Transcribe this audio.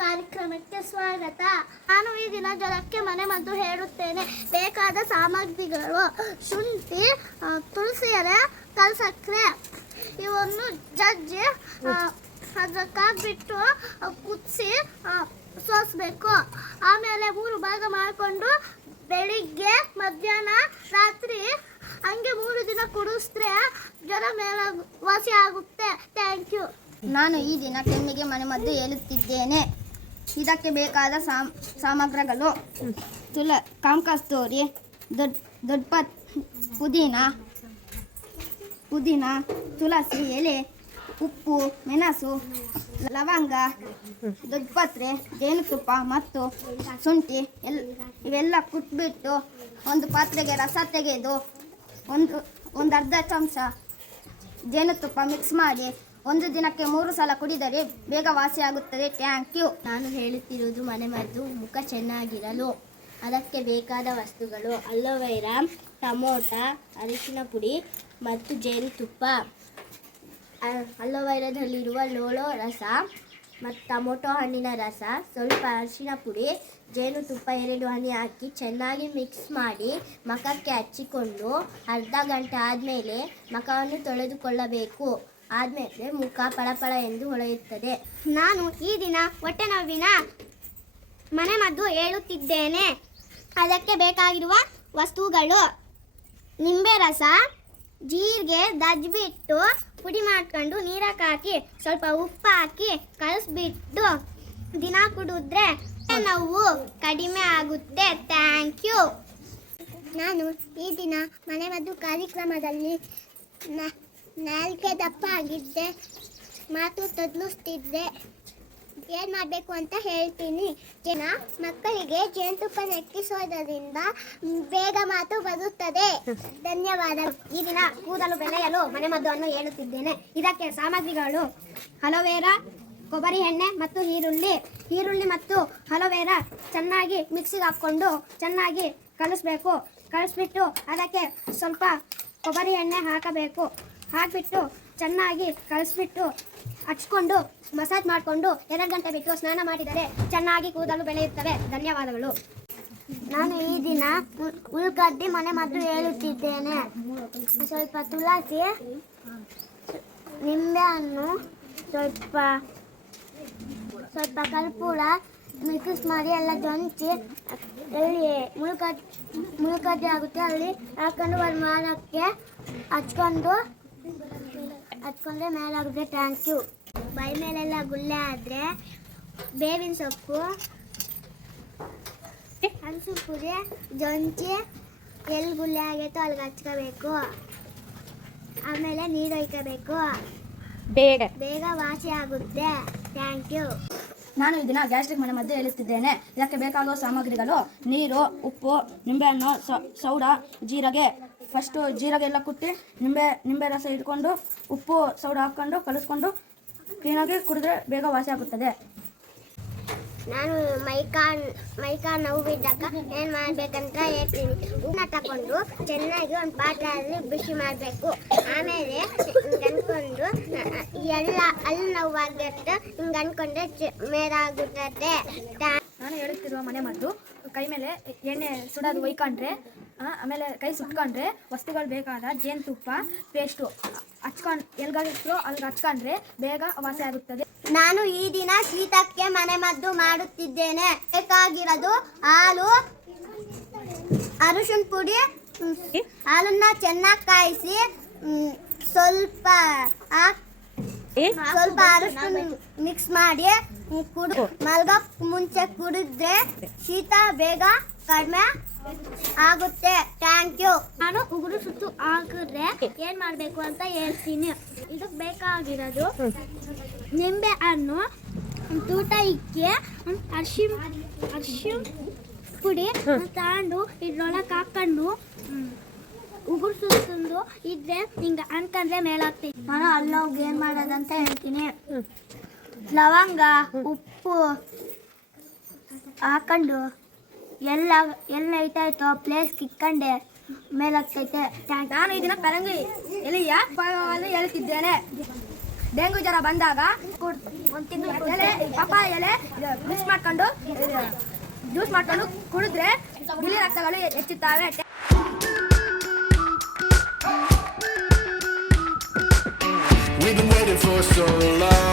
ಕಾರ್ಯಕ್ರಮಕ್ಕೆ ಸ್ವಾಗತ. ನಾನು ಈ ದಿನ ಜಲಕ್ಕೆ ಮನೆಮದ್ದು ಹೇಳುತ್ತೇನೆ. ಬೇಕಾದ ಸಾಮಗ್ರಿಗಳು: ಶುಂಠಿ, ತುಳಸಿ ಎಲೆ, ಕಲ್ಸಕ್ಕರೆ. ಇವನ್ನು ಜಜ್ಜಿ ಅದಕ್ಕಾಗ್ಬಿಟ್ಟು ಕುದಿಸಿ ಸೋಸಬೇಕು. ಆಮೇಲೆ 3 ಭಾಗ ಮಾಡಿಕೊಂಡು ಬೆಳಿಗ್ಗೆ, ಮಧ್ಯಾಹ್ನ, ರಾತ್ರಿ ಹಂಗೆ 3 ದಿನ ಕುಡಿಸಿದ್ರೆ ಜ್ವರ ಮೇಲೆ ವಾಸಿ ಆಗುತ್ತೆ. Thank you. ನಾನು ಈ ದಿನ ಕೆಮ್ಮಿಗೆ ಮನೆಮದ್ದು ಹೇಳುತ್ತಿದ್ದೇನೆ. ಇದಕ್ಕೆ ಬೇಕಾದ ಸಾಮಗ್ರಿಗಳು: ಕಾಮಕಸ್ತೂರಿ, ದೊಡ್ಡ ಪುದೀನ, ತುಳಸಿ ಎಲೆ, ಉಪ್ಪು, ಮೆಣಸು, ಲವಂಗ, ದೊಡ್ಡಪತ್ರೆ, ಜೇನುತುಪ್ಪ ಮತ್ತು ಶುಂಠಿ ಇವೆಲ್ಲ ಕುಟ್ಬಿಟ್ಟು ಒಂದು ಪಾತ್ರೆಗೆ ರಸ ತೆಗೆದು ಒಂದು ಅರ್ಧ ಚಮಚ ಜೇನುತುಪ್ಪ ಮಿಕ್ಸ್ ಮಾಡಿ 1 ದಿನಕ್ಕೆ 3 ಸಲ ಕುಡಿದರೆ ಬೇಗ ವಾಸಿಯಾಗುತ್ತದೆ. Thank you. ನಾನು ಹೇಳುತ್ತಿರುವುದು ಮನೆಮದ್ದು ಮುಖ ಚೆನ್ನಾಗಿರಲು. ಅದಕ್ಕೆ ಬೇಕಾದ ವಸ್ತುಗಳು: ಅಲೋವೆರಾ, ಟೊಮೊಟೊ, ಅರಿಶಿನ ಪುಡಿ ಮತ್ತು ಜೇನುತುಪ್ಪ. ಅಲೋವೆರಾದಲ್ಲಿರುವ ಲೋಳೋ ರಸ ಮತ್ತು ಟೊಮೊಟೊ ಹಣ್ಣಿನ ರಸ, ಸ್ವಲ್ಪ ಅರಿಶಿನ ಪುಡಿ, ಜೇನುತುಪ್ಪ 2 ಹನಿ ಹಾಕಿ ಚೆನ್ನಾಗಿ ಮಿಕ್ಸ್ ಮಾಡಿ ಮುಖಕ್ಕೆ ಹಚ್ಚಿಕೊಂಡು ಅರ್ಧ ಗಂಟೆ ಆದಮೇಲೆ ಮುಖವನ್ನು ತೊಳೆದುಕೊಳ್ಳಬೇಕು. ಆದಮೇಲೆ ಮುಖ ಪಳಪಳ ಎಂದು ಹೊಳೆಯುತ್ತದೆ. ನಾನು ಈ ದಿನ ಹೊಟ್ಟೆ ನೋವಿನ ಮನೆಮದ್ದು ಹೇಳುತ್ತಿದ್ದೇನೆ. ಅದಕ್ಕೆ ಬೇಕಾಗಿರುವ ವಸ್ತುಗಳು: ನಿಂಬೆ ರಸ, ಜೀರಿಗೆ ದಜ್ಜಿಬಿಟ್ಟು ಪುಡಿ ಮಾಡ್ಕೊಂಡು ನೀರಕ್ಕೆ ಹಾಕಿ ಸ್ವಲ್ಪ ಉಪ್ಪು ಹಾಕಿ ಕಲಸಿಬಿಟ್ಟು ದಿನ ಕುಡಿದ್ರೆ ನೋವು ಕಡಿಮೆ ಆಗುತ್ತೆ. Thank you. ನಾನು ಈ ದಿನ ಮನೆಮದ್ದು ಕಾರ್ಯಕ್ರಮದಲ್ಲಿ ನಾಲ್ಕೆ ದಪ್ಪ ಆಗಿದ್ದೆ, ಮಾತು ತೊದಲಿಸ್ತಿದ್ದೆ. ಏನು ಮಾಡಬೇಕು ಅಂತ ಹೇಳ್ತೀನಿ. ಮಕ್ಕಳಿಗೆ ಜೇನುತುಪ್ಪ ನೆಕ್ಕಿಸೋದರಿಂದ ಬೇಗ ಮಾತು ಬರುತ್ತದೆ. ಧನ್ಯವಾದ. ಈ ದಿನ ಕೂದಲು ಬೆಳೆಯಲು ಮನೆಮದ್ದನ್ನು ಹೇಳುತ್ತಿದ್ದೇನೆ. ಇದಕ್ಕೆ ಸಾಮಗ್ರಿಗಳು: ಅಲೋವೆರಾ, ಕೊಬ್ಬರಿ ಎಣ್ಣೆ ಮತ್ತು ಈರುಳ್ಳಿ ಮತ್ತು ಅಲೋವೆರಾ ಚೆನ್ನಾಗಿ ಮಿಕ್ಸಿಗೆ ಹಾಕ್ಕೊಂಡು ಚೆನ್ನಾಗಿ ಕಲಿಸ್ಬಿಟ್ಟು ಅದಕ್ಕೆ ಸ್ವಲ್ಪ ಕೊಬ್ಬರಿ ಎಣ್ಣೆ ಹಾಕಬೇಕು. ಹಾಕಿಬಿಟ್ಟು ಚೆನ್ನಾಗಿ ಕಲಿಸ್ಬಿಟ್ಟು ಹಚ್ಕೊಂಡು ಮಸಾಜ್ ಮಾಡಿಕೊಂಡು 2 ಗಂಟೆ ಬಿಟ್ಟು ಸ್ನಾನ ಮಾಡಿದರೆ ಚೆನ್ನಾಗಿ ಕೂದಲು ಬೆಳೆಯುತ್ತವೆ. ಧನ್ಯವಾದಗಳು. ನಾನು ಈ ದಿನ ಉಳ್ಳಾಗಡ್ಡಿ ಮನೆಮದ್ದು ಹೇಳುತ್ತಿದ್ದೇನೆ. ಸ್ವಲ್ಪ ತುಳಸಿ, ನಿಂಬೆಹಣ್ಣು, ಸ್ವಲ್ಪ ಕರ್ಪೂರ ಮಿಕ್ಸ್ ಮಾಡಿ ಎಲ್ಲ ಜೊಂಚಿ ಎಲ್ಲಿ ಮುಳ್ಳುಗಡ್ಡೆ ಆಗುತ್ತೆ ಅಲ್ಲಿ ಹಾಕೊಂಡು 1 ವಾರಕ್ಕೆ ಹಚ್ಕೊಂಡ್ರೆ ಮೇಲಾಗುತ್ತೆ. Thank you. ಮೈ ಮೇಲೆಲ್ಲ ಗುಳ್ಳೆ ಆದರೆ ಬೇವಿನ ಸೊಪ್ಪು, ಹಲಸಿನ ಪುಡಿ ಜೊಂಚಿ ಎಲ್ಲಿ ಗುಳ್ಳೆ ಆಗೈತೋ ಅಲ್ಲಿಗೆ ಹಚ್ಕೋಬೇಕು. ಆಮೇಲೆ ನೀರು ಒಯ್ಕೋಬೇಕು. ಬೇಗ ವಾಸಿ ಆಗುತ್ತೆ. Thank you. ನಾನು ಈ ದಿನ ಗ್ಯಾಸ್ಟ್ರಿಕ್ ಮನೆಮದ್ದು ಹೇಳುತ್ತಿದ್ದೇನೆ. ಇದಕ್ಕೆ ಬೇಕಾಗುವ ಸಾಮಗ್ರಿಗಳು: ನೀರು, ಉಪ್ಪು, ನಿಂಬೆಹಣ್ಣು, ಸೌಡಾ, ಜೀರಿಗೆ. ಫಸ್ಟು ಜೀರಿಗೆ ಎಲ್ಲ ಕುಟ್ಟಿ ನಿಂಬೆ ರಸ ಇಟ್ಕೊಂಡು ಉಪ್ಪು ಸೌಡಾ ಹಾಕ್ಕೊಂಡು ಕಲಿಸ್ಕೊಂಡು ಕ್ಲೀನಾಗಿ ಕುಡಿದ್ರೆ ಬೇಗ ವಾಸಿ ಆಗುತ್ತದೆ. ನಾನು ಮೈಕಾ ನೋವು ಬಿದ್ದಾಗ ಏನು ಮಾಡಬೇಕಂತ ಹೇಳ್ತೀನಿ. ಉಪ್ಪನ್ನ ತಗೊಂಡು ಚೆನ್ನಾಗಿ ಒಂದು ಪಾತ್ರೆಯಲ್ಲಿ ಬಿಸಿ ಮಾಡಬೇಕು. ಆಮೇಲೆ ಅನ್ಕೊಂಡು ಎಲ್ಲ ಅಲ್ಲಿ ನೋವಾಗಿರುತ್ತೆ. ಹಿಂಗೆ ಅನ್ಕೊಂಡ್ರೆ ಮೇಲಾಗುತ್ತದೆ. ನಾನು ಹೇಳುತ್ತಿರುವ ಮನೆಮದ್ದು: ಕೈ ಮೇಲೆ ಎಣ್ಣೆ ಸುಡೋದು ಒಯ್ಕೊಂಡ್ರೆ, ಆಮೇಲೆ ಕೈ ಸುಟ್ಕೊಂಡ್ರೆ ವಸ್ತುಗಳು ಬೇಕಾದ ಜೇನುತುಪ್ಪ ಪೇಸ್ಟು ಎಲ್ಗಾಗಿದ್ರು ಅಲ್ಲಿಗೆ ಹಚ್ಕೊಂಡ್ರೆ ಬೇಗ ವಾಸಿ ಆಗುತ್ತದೆ. ನಾನು ಈ ದಿನ ಶೀತಕ್ಕೆ ಮನೆಮದ್ದು ಮಾಡುತ್ತಿದ್ದೇನೆ. ಬೇಕಾಗಿರೋದು ಹಾಲು, ಅರಿಶಿನ ಪುಡಿ. ಹಾಲನ್ನ ಚೆನ್ನಾಗಿ ಕಾಯಿಸಿ ಸ್ವಲ್ಪ ಅರಿಶಿನ ಮಿಕ್ಸ್ ಮಾಡಿ ಮಲ್ಗೋಕ್ ಮುಂಚೆ ಕುಡಿದ್ರೆ ಶೀತ ಬೇಗ ಕಡಿಮೆ ಆಗುತ್ತೆ. Thank you. ನಾನು ಉಗುರು ಸುತ್ತು ಹಾಕಿದ್ರೆ ಏನ್ ಮಾಡಬೇಕು ಅಂತ ಹೇಳ್ತೀನಿ. ಇದಕ್ಕೆ ಬೇಕಾಗಿರೋದು ನಿಂಬೆ ಹಣ್ಣು, ತೂಟ ಇಕ್ಕಿ, ಅರಿಶಿನ ಪುಡಿ ತಗೊಂಡು ಇದ್ರೊಳಗೆ ಹಾಕೊಂಡು ಉಗುರು ಸುತ್ತಂದು ಇದ್ರೆ ಹಿಂಗೆ ಅನ್ಕೊಂಡ್ರೆ ಮೇಲಾಗ್ತೈತಿ. ನಾನು ಅಲ್ಲೋಗಿ ಏನು ಮಾಡೋದಂತ ಹೇಳ್ತೀನಿ. ಲವಂಗ, ಉಪ್ಪು ಹಾಕೊಂಡು ಎಲ್ಲ ಐತಾಯ್ತು ಪ್ಲೇಸ್ ಕಿಕ್ಕೊಂಡೆ ಮೇಲಾಗ್ತೈತೆ. ನಾನು ಇದನ್ನ ಕರಂಗಿ ಎಲೆಯ ಹೇಳ್ತಿದ್ದೇನೆ. ಡೆಂಗು ಜ್ವರ ಬಂದಾಗ ಎಲೆ ಪಪ್ಪಾಯ ಎಲೆ ಮಿಕ್ಸ್ ಮಾಡ್ಕೊಂಡು ಜ್ಯೂಸ್ ಮಾಡ್ಕೊಂಡು ಕುಡಿದ್ರೆ ಬಿಳಿ ರಕ್ತಗಳು ಹೆಚ್ಚುತ್ತವೆ. We've been waiting for so long.